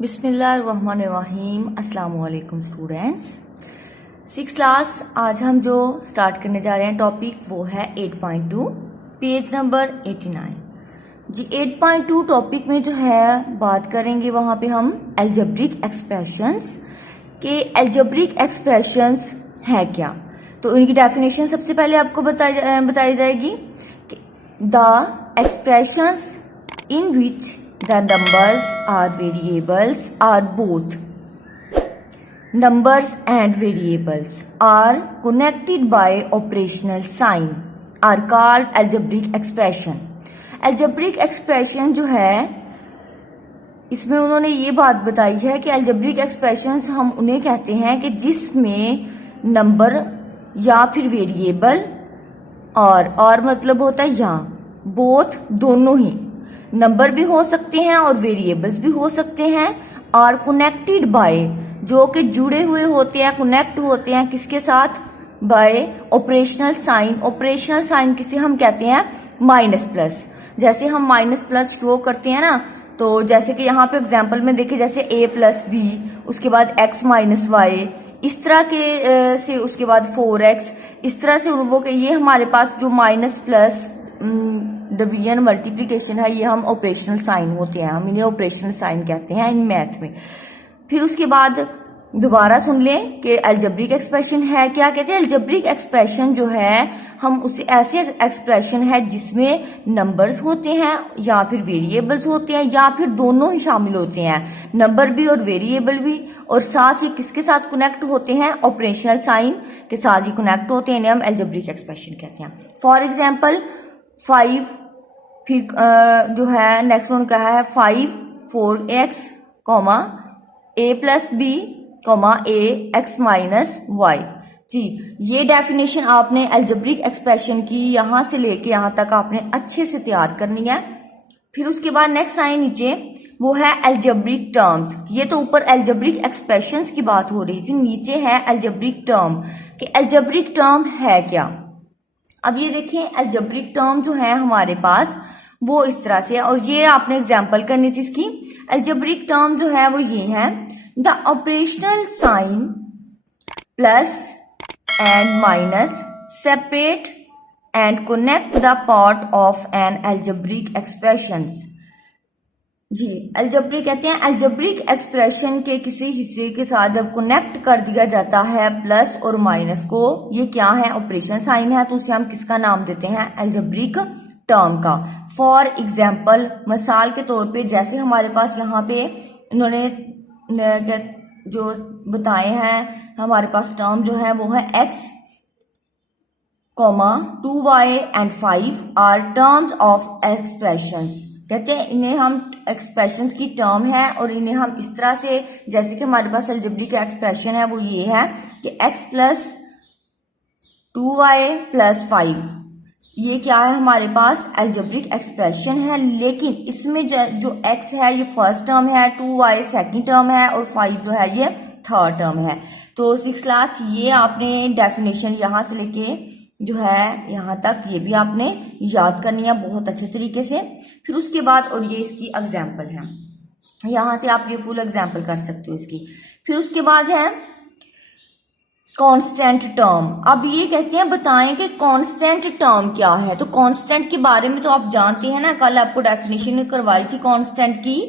बिस्मिल्लाहिर्रहमानिर्रहीम। अस्सलाम वालेकुम स्टूडेंट्स। 6th क्लास आज हम जो स्टार्ट करने जा रहे हैं टॉपिक वो है 8.2 पेज नंबर 89 जी। 8.2 टॉपिक में जो है बात करेंगे वहाँ पे हम अलजेब्रिक एक्सप्रेशंस के अलजेब्रिक एक्सप्रेशंस है क्या, तो उनकी डेफिनेशन सबसे पहले आपको बताई जाएगी कि the expressions in which the numbers are variables are both numbers and variables are connected by operational sign are called algebraic expression। algebraic expression जो है इसमें उन्होंने ये बात बताई है कि algebraic expressions हम उन्हें कहते हैं कि जिसमें नंबर या फिर वेरिएबल और मतलब होता है या बोथ दोनों ही नंबर भी हो सकते हैं और वेरिएबल्स भी हो सकते हैं। और कनेक्टेड बाय जो कि जुड़े हुए होते हैं, कनेक्ट होते हैं किसके साथ, by operational sign. Operational sign किसे हम कहते हैं, माइनस प्लस। जैसे हम माइनस प्लस शो करते हैं ना, तो जैसे कि यहाँ पे एग्जांपल में देखिए जैसे a प्लस बी, उसके बाद x माइनस वाई, इस तरह के से उसके बाद 4x, इस तरह से वो ये हमारे पास जो माइनस प्लस डिवीजन मल्टीप्लिकेशन है ये हम ऑपरेशनल साइन होते हैं, हम इन्हें ऑपरेशनल साइन कहते हैं इन मैथ में। फिर उसके बाद दोबारा सुन लें कि अलजेब्रिक एक्सप्रेशन है क्या, कहते हैं अलजेब्रिक एक्सप्रेशन जो है हम उसे ऐसे एक्सप्रेशन है जिसमें नंबर्स होते हैं या फिर वेरिएबल्स होते हैं या फिर दोनों ही शामिल होते हैं, नंबर भी और वेरिएबल भी, और साथ ही किसके साथ कनेक्ट होते हैं, ऑपरेशनल साइन के साथ ही कनेक्ट होते हैं, इन्हें हम अलजेब्रिक एक्सप्रेशन कहते हैं। फॉर एग्जाम्पल 5, फिर जो है नेक्स्ट वन कहा है 5 4x comma a plus B comma a x minus Y जी। ये डेफिनेशन आपने अलजेब्रिक एक्सप्रेशन की यहाँ से लेके यहाँ तक आपने अच्छे से तैयार करनी है। फिर उसके बाद नेक्स्ट आए नीचे वो है अलजेब्रिक टर्म्स। ये तो ऊपर अलजेब्रिक एक्सप्रेशंस की बात हो रही थी, नीचे है अलजेब्रिक टर्म कि अलजेब्रिक टर्म है क्या। अब ये देखें अलजेब्रिक टर्म जो है हमारे पास वो इस तरह से है, और ये आपने एग्जांपल करनी थी इसकी। अलजेब्रिक टर्म जो है वो ये है the operational sign plus and minus separate and connect the part of an algebraic expression जी। अलजेब्रिक कहते हैं अलजेब्रिक एक्सप्रेशन के किसी हिस्से के साथ जब कनेक्ट कर दिया जाता है प्लस और माइनस को, ये क्या है, ऑपरेशन साइन है, तो उसे हम किसका नाम देते हैं, अलजेब्रिक टर्म का। फॉर एग्जाम्पल मिसाल के तौर पे जैसे हमारे पास यहाँ पे इन्होंने जो बताए हैं हमारे पास टर्म जो है वो है x, 2y and 5 are terms of expressions. कहते हैं इन्हें हम एक्सप्रेशंस की टर्म है और इन्हें हम इस तरह से, जैसे कि हमारे पास अलजेब्रिक एक्सप्रेशन है वो ये है कि x प्लस 2y प्लस 5, ये क्या है हमारे पास अलजेब्रिक एक्सप्रेशन है। लेकिन इसमें जो x है ये फर्स्ट टर्म है, 2y सेकंड टर्म है और 5 जो है ये थर्ड टर्म है। तो 6th क्लास ये आपने डेफिनेशन यहाँ से लेके जो है यहाँ तक ये भी आपने याद करनी है बहुत अच्छे तरीके से। फिर उसके बाद, और ये इसकी एग्जाम्पल है, यहाँ से आप ये फुल एग्जाम्पल कर सकते हो इसकी। फिर उसके बाद है कांस्टेंट टर्म। अब ये कहते हैं बताएं कि कांस्टेंट टर्म क्या है। तो कांस्टेंट के बारे में तो आप जानते हैं ना, कल आपको डेफिनेशन में करवाई थी कांस्टेंट की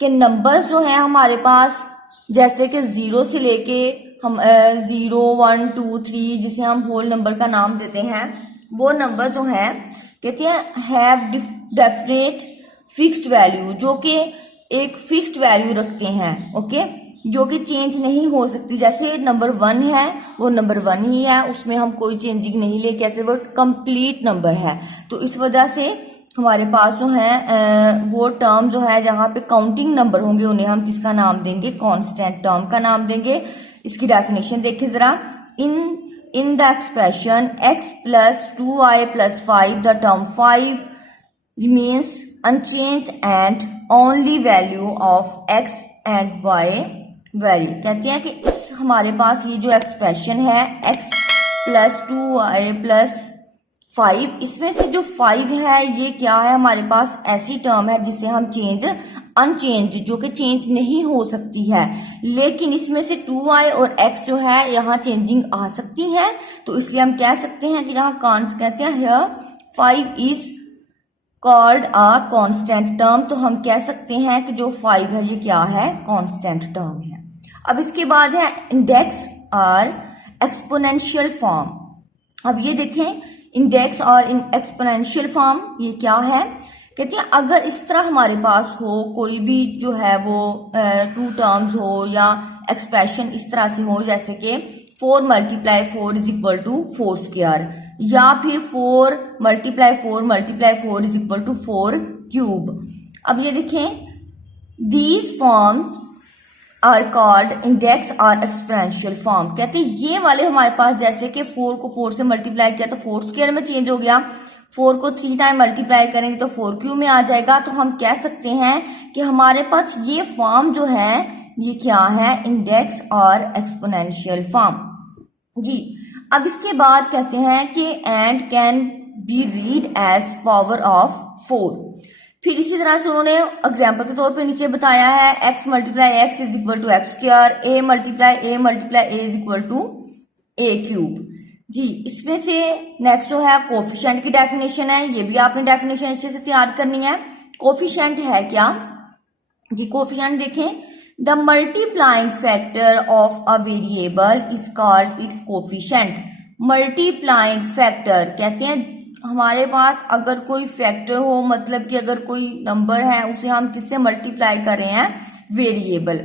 कि नंबर्स जो है हमारे पास जैसे कि 0 से लेके हम 0 1 2 3 जिसे हम होल नंबर का नाम देते हैं, वो नंबर जो है कहते हैं हैव डेफिनेट फिक्स्ड वैल्यू, जो कि एक फिक्स्ड वैल्यू रखते हैं, ओके, जो कि चेंज नहीं हो सकती। जैसे नंबर 1 है वो नंबर 1 ही है, उसमें हम कोई चेंजिंग नहीं ले, कैसे वो कंप्लीट नंबर है। तो इस वजह से हमारे पास जो है वो टर्म जो है जहाँ पे काउंटिंग नंबर होंगे उन्हें हम किसका नाम देंगे, कांस्टेंट टर्म का नाम देंगे। इसकी डेफिनेशन देखिए जरा। In the expression x plus 2y plus 5 the term 5 remains unchanged and only value of x and y vary. कहते हैं कि इस हमारे पास ये जो एक्सप्रेशन है x प्लस 2y प्लस 5, इसमें से जो 5 है ये क्या है हमारे पास ऐसी टर्म है जिसे हम चेंज अनचेंज, जो कि चेंज नहीं हो सकती है, लेकिन इसमें से 2y और x जो है यहाँ चेंजिंग आ सकती है, तो इसलिए हम कह सकते हैं कि यहाँ कॉन्स कहते हैं here 5 is called a constant term. तो हम कह सकते हैं कि जो 5 है ये क्या है, कांस्टेंट टर्म है। अब इसके बाद है इंडेक्स और एक्सपोनेंशियल फॉर्म। अब ये देखें इंडेक्स और एक्सपोनेंशियल फॉर्म ये क्या है, कहते हैं अगर इस तरह हमारे पास हो कोई भी जो है वो 2 टर्म्स हो या एक्सप्रेशन इस तरह से हो, जैसे कि 4 multiply 4 is equal to 4 square, या फिर 4 multiply 4 is equal to 4 cube. अब ये देखें these forms are called index और एक्सपोनेंशियल फॉर्म। कहते हैं ये वाले हमारे पास, जैसे कि 4 को 4 से मल्टीप्लाई किया तो 4 स्क्वायर में चेंज हो गया, 4 को 3 टाइम मल्टीप्लाई करेंगे तो 4 क्यूब में आ जाएगा। तो हम कह सकते हैं कि हमारे पास ये फॉर्म जो है ये क्या है, इंडेक्स और एक्सपोनेंशियल फॉर्म जी। अब इसके बाद कहते हैं कि and can be read as power of 4। फिर इसी तरह से उन्होंने एग्जाम्पल के तौर पे नीचे बताया है x multiply x is equal to X square, a multiply a is equal to a cube जी। इसमें से नेक्स्ट जो है कोफिशिएंट की डेफिनेशन है, ये भी आपने डेफिनेशन अच्छे से तैयार करनी है। कोफिशिएंट है क्या जी, कोफिशिएंट देखें the multiplying factor of a variable is called its coefficient. Multiplying factor कहते हैं हमारे पास अगर कोई फैक्टर हो, मतलब कि अगर कोई नंबर है उसे हम किससे मल्टीप्लाई कर रहे हैं, वेरिएबल।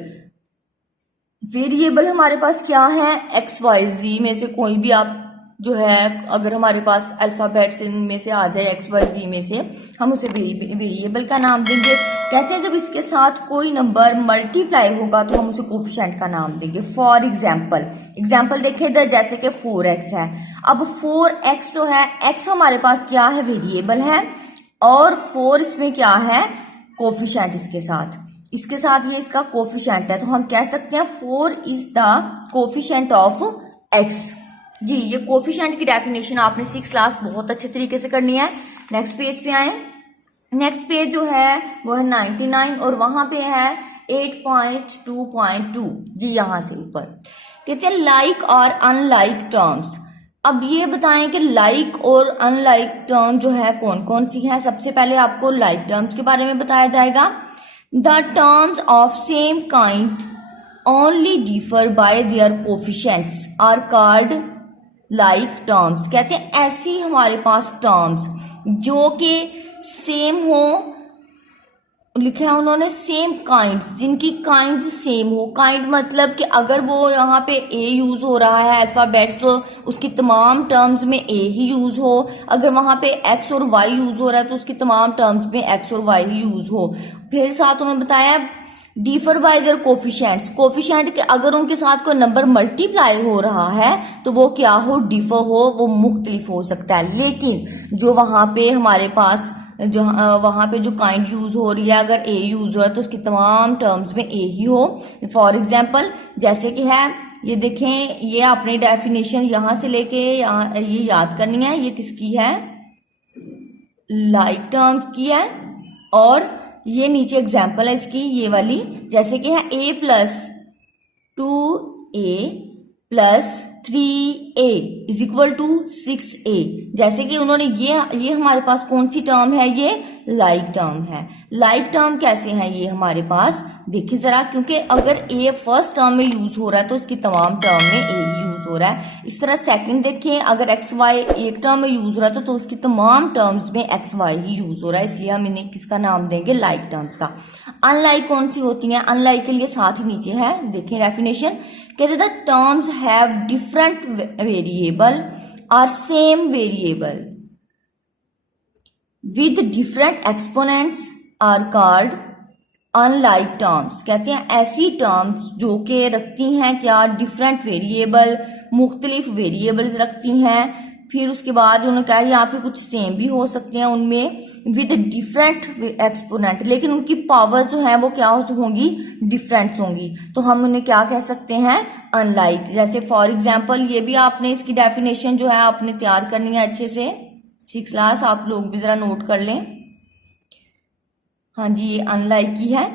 वेरिएबल हमारे पास क्या है, एक्स वाई जी में से कोई भी आप जो है, अगर हमारे पास अल्फाबेट्स इनमें से आ जाए एक्स वाई जी में से, हम उसे वेरिएबल का नाम देंगे। कहते हैं जब इसके साथ कोई नंबर मल्टीप्लाई होगा तो हम उसे कोफिशिएंट का नाम देंगे। फॉर एग्जाम्पल देखें जैसे कि 4x है। अब 4x जो है, x हमारे पास क्या है, वेरिएबल है, और 4 इसमें क्या है, कोफिशिएंट इसके साथ ये इसका कोफिशिएंट है। तो हम कह सकते हैं 4 is the coefficient of x जी। ये कोफिशिएंट की डेफिनेशन आपने 6 क्लास बहुत अच्छे तरीके से करनी है। नेक्स्ट पेज पे आए। नेक्स्ट पेज जो है वो है 99 और वहां पे है 8.2.2 जी। यहां से ऊपर कहते हैं लाइक और अनलाइक टर्म्स। अब ये बताएं कि लाइक और अनलाइक टर्म जो है कौन कौन सी है। सबसे पहले आपको लाइक टर्म्स के बारे में बताया जाएगा। The terms of same kind only differ by their coefficients are called like terms. कहते हैं ऐसी हमारे पास टर्म्स जो कि सेम हो, लिखा है उन्होंने सेम काइंड, जिनकी काइंड सेम हो। काइंड मतलब कि अगर वो यहाँ पे ए यूज हो रहा है अल्फाबेट्स, तो उसकी तमाम टर्म्स में ए ही यूज हो। अगर वहाँ पे एक्स और वाई यूज हो रहा है तो उसकी तमाम टर्म्स में एक्स और वाई ही यूज हो। फिर साथ उन्होंने बताया differ by their coefficients. Coefficient के अगर उनके साथ कोई नंबर मल्टीप्लाई हो रहा है तो वो क्या हो, डिफर हो, वो मुख्तलिफ हो सकता है। लेकिन जो वहाँ पे हमारे पास जो वहाँ पे जो काइंड यूज हो रही है, अगर ए यूज हो रहा है तो उसकी तमाम टर्म्स में ए ही हो। फॉर एग्जाम्पल जैसे कि है, ये देखें, ये आपने डेफिनेशन यहाँ से लेके यहाँ ये याद करनी है। ये किसकी है, लाइक टर्म की है। और ये नीचे एग्जाम्पल है इसकी, ये वाली, जैसे कि है a plus 2a plus 3a is equal to 6a। जैसे कि उन्होंने ये हमारे पास कौन सी टर्म है, ये लाइक टर्म है। लाइक टर्म कैसे है ये हमारे पास, देखिए जरा, क्योंकि अगर a फर्स्ट टर्म में यूज हो रहा है तो इसकी तमाम टर्म में a यूज हो रहा है। इस तरह सेकंड देखें, अगर एक्स वाई एक टर्म में यूज हो रहा है तो उसकी तमाम टर्म्स में एक्स वाई ही यूज हो रहा है, इसलिए हम इन्हें किसका नाम देंगे, लाइक टर्म्स का। अनलाइक कौन सी होती हैं, अनलाइक के लिए साथ ही नीचे है, देखें डेफिनेशन, कहते the terms have different variable are same variable with different exponents are called unlike terms। कहते हैं ऐसी टर्म्स जो कि रखती हैं क्या, डिफरेंट वेरिएबल, मुख्तलिफ वेरिएबल्स रखती हैं। फिर उसके बाद उन्होंने कहा यहाँ पे कुछ सेम भी हो सकते हैं उनमें विद डिफरेंट एक्सपोनेंट, लेकिन उनकी पावर्स जो है वो क्या होंगी, डिफरेंट होंगी। तो हम उन्हें क्या कह सकते हैं, अनलाइक। जैसे फॉर एग्जाम्पल ये भी आपने इसकी डेफिनेशन जो है आपने तैयार करनी है अच्छे से। 6 क्लास आप लोग भी जरा नोट कर लें। हाँ जी, ये अनलाइक की है।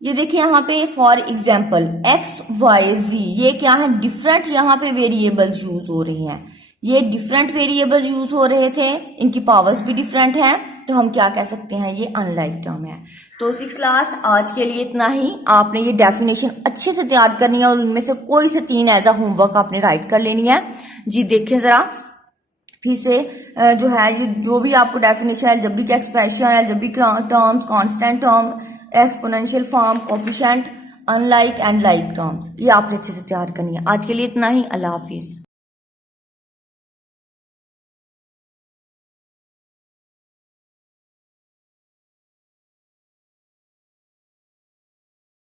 ये देखिए यहाँ पे फॉर एग्जाम्पल एक्स वाई जी, ये क्या है, डिफरेंट यहाँ पे वेरिएबल्स यूज हो रहे हैं। ये डिफरेंट वेरिएबल्स यूज हो रहे थे, इनकी पावर्स भी डिफरेंट हैं, तो हम क्या कह सकते हैं, ये अनलाइक टर्म है। तो 6th क्लास आज के लिए इतना ही। आपने ये डेफिनेशन अच्छे से तैयार करनी है और उनमें से कोई से 3 एज अ होमवर्क आपने राइट कर लेनी है। जी देखें जरा फिर से जो है, ये जो भी आपको definition algebraic expression, algebraic terms, constant term, exponential form, coefficient, unlike and like terms, ये आपने अच्छे से तैयार करनी है। आज के लिए इतना ही। अल्लाह हाफिज।